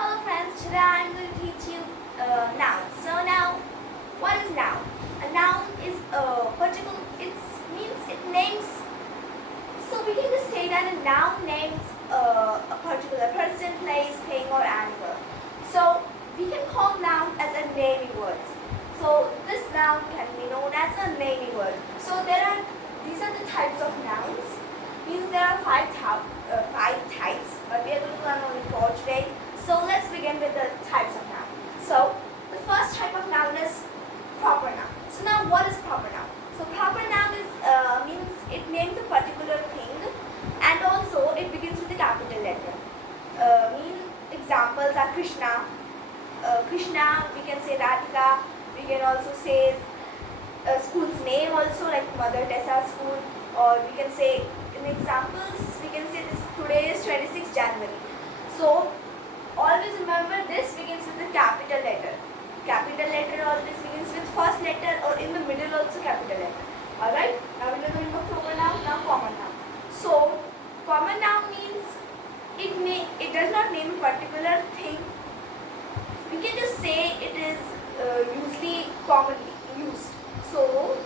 Hello friends, today I'm going to teach you noun. So now, what is noun? A noun is a particular, it names, so we can just say that a noun names a particular person, place, thing or animal. So we can call noun as a naming word. So this noun can be known as a naming word. So these are the types of nouns. Means there are five types, but we are going to learn only four today. So let's begin with the types of noun. So the first type of noun is proper noun. So now what is proper noun? So proper noun is means it names a particular thing and also it begins with a capital letter. Examples are Krishna. Krishna, we can say Radhika. We can also say school's name also, like Mother Teresa School, or we can say in examples we can say this today is 26th January. So always remember this begins with the capital letter. Capital letter always begins with first letter or in the middle also capital letter. Alright, now we know the meaning of proper noun, now common noun. So common noun means it does not name a particular thing. We can just say it is usually commonly used. So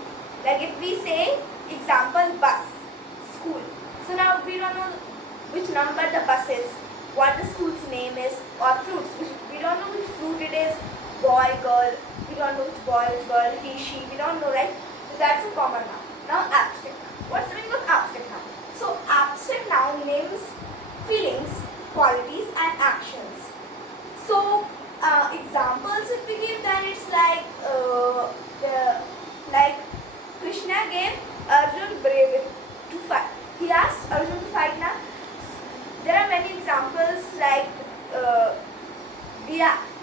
like if we say example bus, school. So now we don't know which number the bus is, what the school's name is, or fruits. We don't know which fruit it is, boy, girl. We don't know which boy, which girl, he, she. We don't know, right? So that's a common noun. Now abstract noun. What's the meaning of abstract noun? So abstract noun names feelings, qualities, and actions. So examples if we give, then it's like Krishna gave Arjun bravery to fight. He asked Arjun to fight now. There are many examples like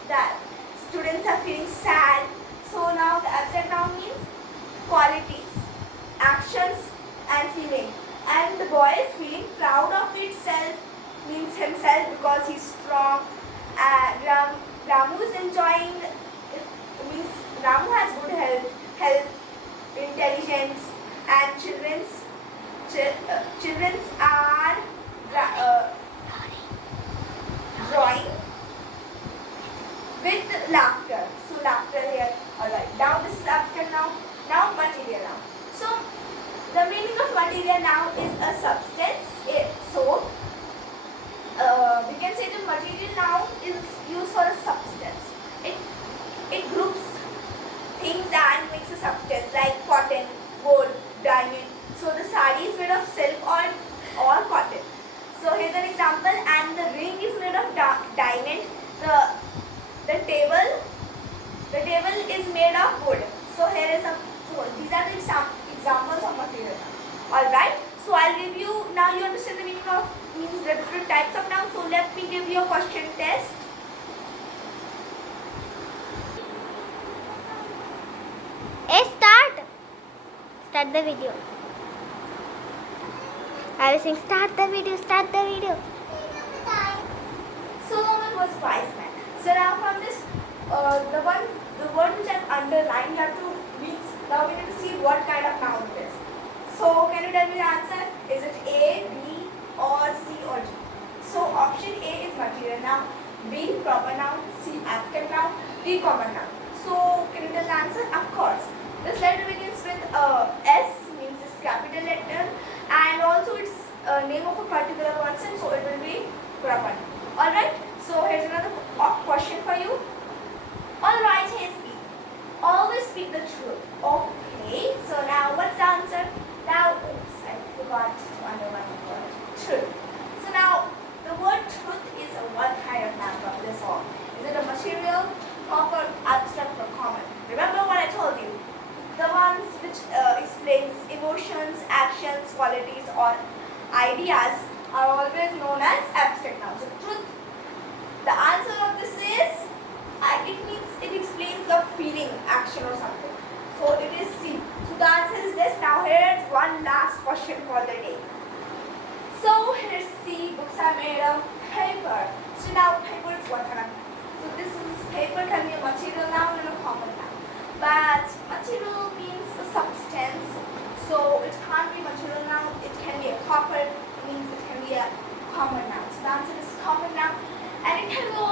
that students are feeling sad. So now the abstract noun means qualities, actions and feeling. And the boy is feeling proud of itself, means himself because he's strong. Ramu is enjoying, means Ramu has good health, intelligence, and children's are drawing with laughter. So laughter here. Alright. Now this is abstract noun. Now material noun. So the meaning of material noun is a substance. So we can say the material noun is used for a substance. It groups things and makes a substance like cotton, gold, diamond. So the sari is made of silk or cotton. So here's an example, and the ring is made of diamond. The table is made of wood. So here is these are the examples of material. Alright. So I'll give you, now you understand the meaning of the different types of nouns. So let me give you a question test. Start the video. I was saying start the video. Solomon was wise man. So now from this, the word which I've underlined, you have to now we need to see what kind of noun it is. So can you tell me the answer? Is it A, B, or C, or D? So option A is material noun, B proper noun, C abstract noun, D common noun. So can you tell the answer? Of course. This letter begins with S, means it's capital letter, and also it's name of a particular person, so it will be proper. Alright, so here's another question for you. Alright, here's B. Always speak the truth. Okay, so now what's the answer? Now, oops, I forgot to underline the word truth. So now, the word truth is what kind of noun of this all? Is it a material, proper, abstract, or common? Remember what I told you. The ones which explains emotions, actions, qualities, or ideas are always known as abstract nouns. So truth, the answer of this is, it explains a feeling, action or something. So it is C. So the answer is this. Now here's one last question for the day. So here's C. Books are made of paper. So now paper is what kind of? So this is paper can be a material noun and a common noun. But material means a substance, so it can't be material noun. It can be a copper, means it can be a common noun. So the answer is common noun, and it can go